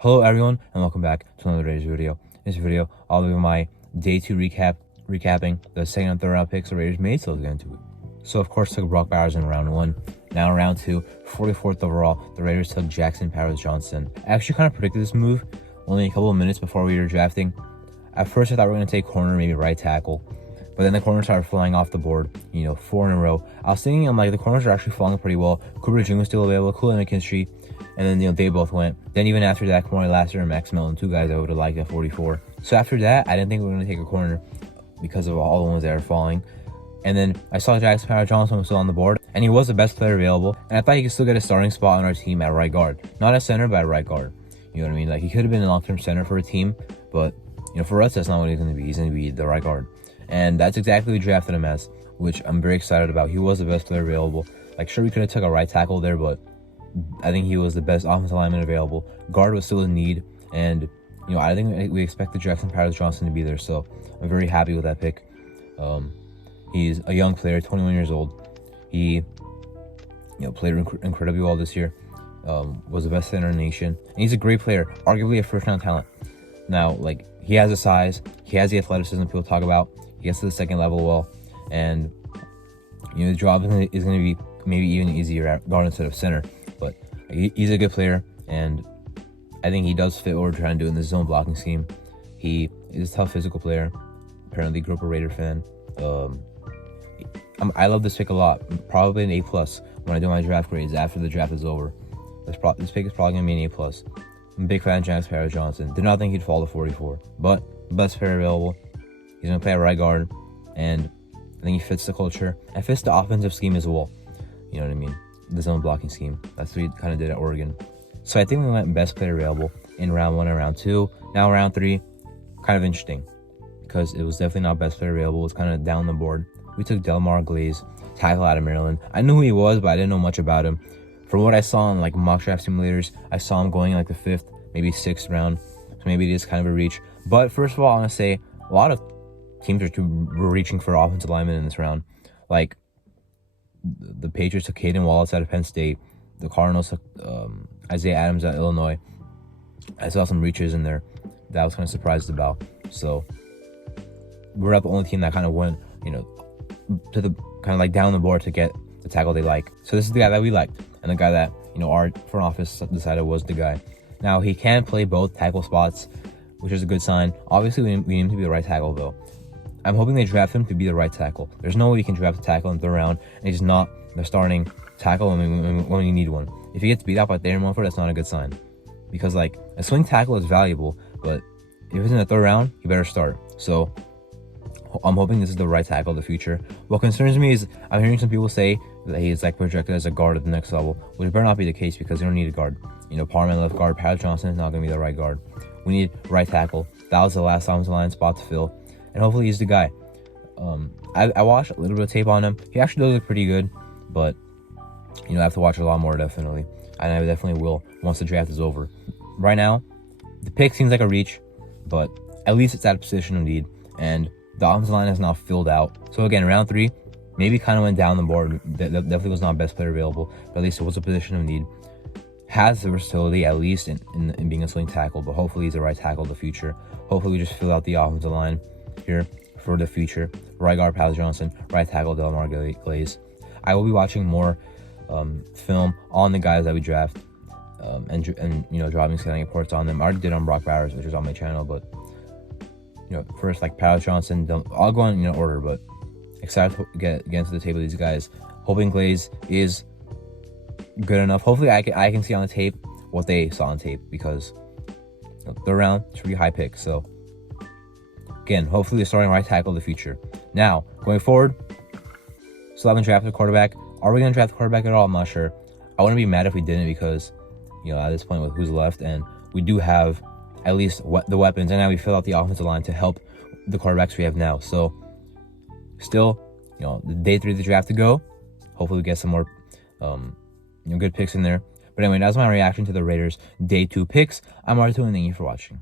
Hello everyone, and welcome back to another Raiders video. In this video, I'll do my day 2 recapping the second and third round picks the Raiders made, so let's get into it. So of course, took Brock Bowers in round 1. Now round 2, 44th overall, the Raiders took Jackson Powers-Johnson. I actually kind of predicted this move only a couple of minutes before we were drafting. At first, I thought we were going to take corner, maybe right tackle. But then the corners started flying off the board, 4 in a row. I was thinking, the corners are actually falling pretty well. Cooper DeJean was still available, Kool-Aid McKinstry, and then, they both went. Then even after that, Kamari Lassiter and Max Melton, 2 guys I would have liked at 44. So after that, I didn't think we were going to take a corner because of all the ones that are falling. And then I saw Jackson Powers-Johnson was still on the board, and he was the best player available. And I thought he could still get a starting spot on our team at right guard. Not at center, but at right guard. You know what I mean? He could have been a long-term center for a team, but, for us, that's not what he's going to be. He's going to be the right guard. And that's exactly what we drafted him as, which I'm very excited about. He was the best player available. Sure, we could have took a right tackle there, but I think he was the best offensive lineman available. Guard was still in need, and I think we expected Jackson Powers-Johnson to be there, so I'm very happy with that pick. He's a young player, 21 years old. He played incredibly well this year. Was the best center in the nation, and he's a great player, arguably a first-round talent. Now, he has the size, he has the athleticism people talk about. He gets to the second level well, and the job is going to be maybe even easier at guard instead of center. But he's a good player, and I think he does fit what we're trying to do in this zone blocking scheme. He is a tough physical player. Apparently, grew up a Raider fan. I love this pick a lot. Probably an A+ when I do my draft grades after the draft is over. This pick is probably going to be an A+. I'm a big fan of Jackson Powers-Johnson. Did not think he'd fall to 44, but best player available. He's going to play at right guard, and I think he fits the culture and fits the offensive scheme as well. You know what I mean? The zone blocking scheme. That's what he kind of did at Oregon. So I think we went best player available in round 1 and round 2. Now round 3, kind of interesting because it was definitely not best player available. It was kind of down the board. We took Delmar Glaze, tackle out of Maryland. I knew who he was, but I didn't know much about him. From what I saw in mock draft simulators, I saw him going in the 5th, maybe 6th round. So maybe it is kind of a reach. But first of all, I want to say a lot of teams were reaching for offensive linemen in this round. The Patriots took Caden Wallace out of Penn State. The Cardinals took Isaiah Adams out of Illinois. I saw some reaches in there that I was kind of surprised about. So we're not the only team that kind of went, to the kind of down the board to get the tackle they like. So this is the guy that we liked, and the guy that our front office decided was the guy. Now he can play both tackle spots, which is a good sign. Obviously, we need him to be the right tackle though. I'm hoping they draft him to be the right tackle. There's no way you can draft a tackle in the 3rd round and he's not the starting tackle when you need one. If he gets beat out by Darren Wilford, that's not a good sign. Because a swing tackle is valuable, but if he's in the 3rd round, he better start. So I'm hoping this is the right tackle of the future. What concerns me is I'm hearing some people say that he's projected as a guard at the next level, which better not be the case because they don't need a guard. Parham left guard, Powers-Johnson is not going to be the right guard. We need right tackle. That was the last offensive line spot to fill, and hopefully he's the guy. I watched a little bit of tape on him. He actually does look pretty good, but I have to watch a lot more definitely, and I definitely will once the draft is over. Right now, the pick seems like a reach, but at least it's at a position of need, and the offensive line is now filled out. So again, round 3, maybe kind of went down the board. That definitely was not best player available, but at least it was a position of need. Has the versatility at least in being a swing tackle, but hopefully he's the right tackle of the future. Hopefully we just fill out the offensive line here for the future. Right guard Powers-Johnson, right tackle Delmar Glaze. I will be watching more film on the guys that we draft and dropping scouting reports on them. I already did on Brock Bowers, which is on my channel, but first Powers-Johnson, I'll go in order, but excited to get into the tape of these guys. Hoping Glaze is good enough. Hopefully I can see on the tape what they saw on tape, because they're around, it's a pretty high pick. So again, hopefully they're starting right tackle of the future. Now going forward, still haven't drafted a quarterback. Are we going to draft a quarterback at all? I'm not sure. I wouldn't be mad if we didn't, because at this point with who's left, and we do have at least the weapons, and now we fill out the offensive line to help the quarterbacks we have now. So still, the day 3 of the draft to go. Hopefully we get some more good picks in there. But anyway, that's my reaction to the Raiders day 2 picks. I'm Artu, and thank you for watching.